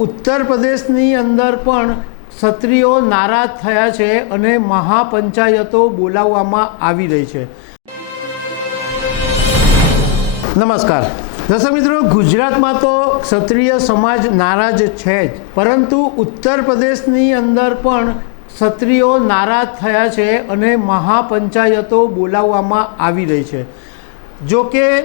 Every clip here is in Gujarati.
ઉત્તર પ્રદેશની અંદર પણ ક્ષત્રિયો નારાજ થયા છે અને મહાપંચાયતો બોલાવવામાં આવી રહી છે. નમસ્કાર. દર્શક મિત્રો, ગુજરાતમાં તો ક્ષત્રિય સમાજ નારાજ છે જ, પરંતુ ઉત્તર પ્રદેશની અંદર પણ ક્ષત્રિયો નારાજ થયા છે અને મહાપંચાયતો બોલાવવામાં આવી રહી છે. જો કે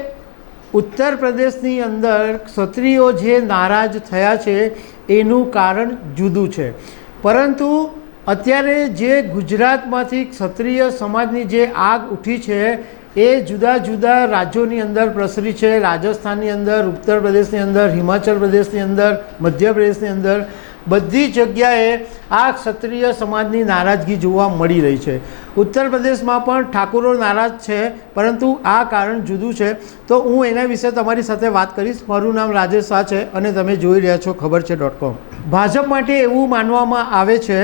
ઉત્તર પ્રદેશની અંદર ક્ષત્રિયો જે નારાજ થયા છે, એનું કારણ જુદું છે. પરંતુ અત્યારે જે ગુજરાતમાંથી ક્ષત્રિય સમાજની જે આગ ઉઠી છે, એ જુદા જુદા રાજ્યોની અંદર પ્રસરી છે. રાજસ્થાનની અંદર, ઉત્તર પ્રદેશની અંદર, હિમાચલ પ્રદેશની અંદર મધ્યપ્રદેશની અંદર. બધી જગ્યાએ આ ક્ષત્રિય સમાજની નારાજગી જોવા મળી રહી છે. ઉત્તર પ્રદેશમાં પણ ઠાકોરો નારાજ છે, પરંતુ આ કારણ જુદું છે. તો હું એના વિશે તમારી સાથે વાત કરીશ. મારું નામ રાજેશ શાહ છે અને તમે જોઈ રહ્યા છો ખબર છે ડોટ કોમ. ભાજપ માટે એવું માનવામાં આવે છે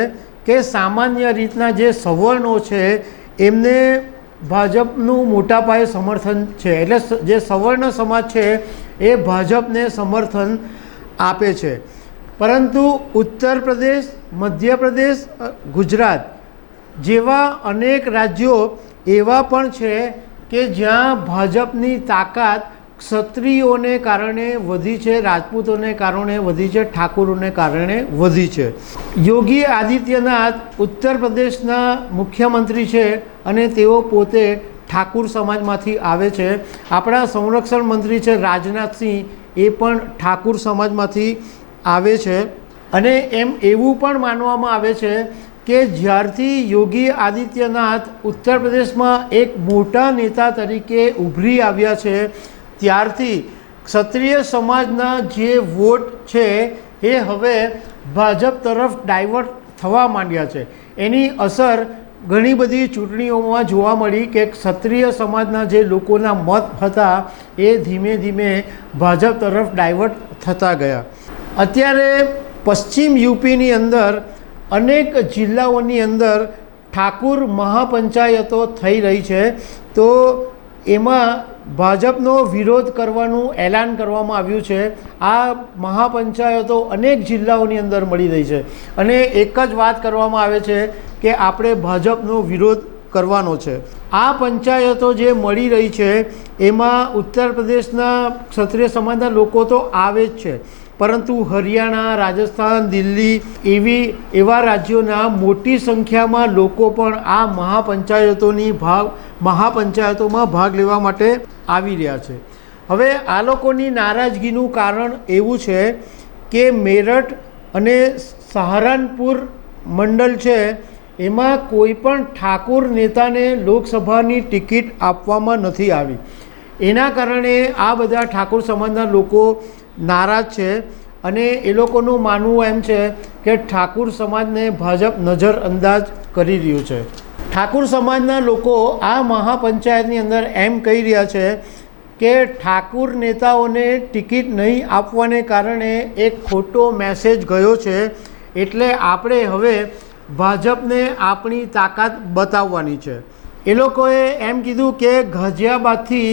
કે સામાન્ય રીતના જે સવર્ણો છે, એમને ભાજપનું મોટા પાયે સમર્થન છે. એટલે જે સવર્ણ સમાજ છે, એ ભાજપને સમર્થન આપે છે. પરંતુ ઉત્તર પ્રદેશ મધ્યપ્રદેશ ગુજરાત જેવા અનેક રાજ્યો એવા પણ છે કે જ્યાં ભાજપની તાકાત ક્ષત્રિયોને કારણે વધી છે, રાજપૂતોને કારણે વધી છે, ઠાકુરોને કારણે વધી છે. યોગી આદિત્યનાથ ઉત્તર પ્રદેશના મુખ્યમંત્રી છે અને તેઓ પોતે ઠાકુર સમાજમાંથી આવે છે. આપણા સંરક્ષણ મંત્રી છે રાજનાથસિંહ, એ પણ ઠાકુર સમાજમાંથી આવે છે અને એમ એવું પણ માનવામાં આવે છે કે જ્યારથી યોગી આદિત્યનાથ ઉત્તર પ્રદેશમાં એક મોટા નેતા તરીકે ઉભરી આવ્યા છે, ત્યારથી ક્ષત્રિય સમાજના જે વોટ છે એ હવે ભાજપ તરફ ડાયવર્ટ થવા માંડ્યા છે. એની અસર ઘણી બધી ચૂંટણીઓમાં જોવા મળી કે ક્ષત્રિય સમાજના જે લોકોના મત હતા એ ધીમે ધીમે ભાજપ તરફ ડાયવર્ટ થતા ગયા. અત્યારે પશ્ચિમ યુપીની અંદર અનેક જિલ્લાઓની અંદર ઠાકુર મહાપંચાયતો થઈ રહી છે. તો એમાં ભાજપનો વિરોધ કરવાનું એલાન કરવામાં આવ્યું છે. આ મહાપંચાયતો અનેક જિલ્લાઓની અંદર મળી રહી છે. અને એક જ વાત કરવામાં આવે છે કે આપણે ભાજપનો વિરોધ કરવાનો છે. આ પંચાયતો જે મળી રહી છે, એમાં ઉત્તર પ્રદેશના ક્ષત્રિય સમાજના લોકો તો આવે જ છે. પરંતુ હરિયાણા, રાજસ્થાન, દિલ્હી એવી, એવા રાજ્યોના મોટી સંખ્યામાં લોકો પણ આ મહાપંચાયતોની ભાગ મહાપંચાયતોમાં ભાગ લેવા માટે આવી રહ્યા છે. હવે આ લોકોની નારાજગીનું કારણ એવું છે કે મેરઠ અને સહારનપુર મંડળ છે, એમાં કોઈ પણ ઠાકુર નેતાને લોકસભાની ટિકિટ આપવામાં નથી આવી. એના કારણે આ બધા ઠાકોર સમાજના લોકો નારાજ છે અને એ લોકોનું માનવું એમ છે કે ઠાકુર સમાજને ભાજપ નજરઅંદાજ કરી રહ્યું છે. ઠાકુર સમાજના લોકો આ મહાપંચાયતની અંદર એમ કહી રહ્યા છે કે ઠાકુર નેતાઓને ટિકિટ નહીં આપવાને કારણે એક ખોટો મેસેજ ગયો છે એટલે આપણે હવે ભાજપને આપણી તાકાત બતાવવાની છે. એ લોકોએ એમ કીધું કે ગાઝિયાબાદથી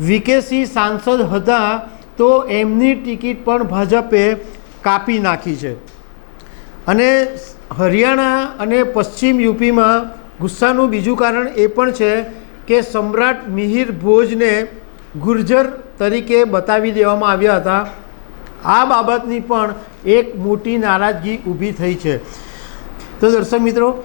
વીકેસી સાંસદ હતા તો એમની ટિકિટ પણ ભાજપે કાપી નાખી છે. અને હરિયાણા અને પશ્ચિમ યુપીમાં ગુસ્સાનું બીજું કારણ એ પણ છે કે સમ્રાટ મિહિર ભોજને ગુર્જર તરીકે બતાવી દેવામાં આવ્યા હતા. આ બાબતની પણ એક મોટી નારાજગી ઊભી થઈ છે. તો દર્શક મિત્રો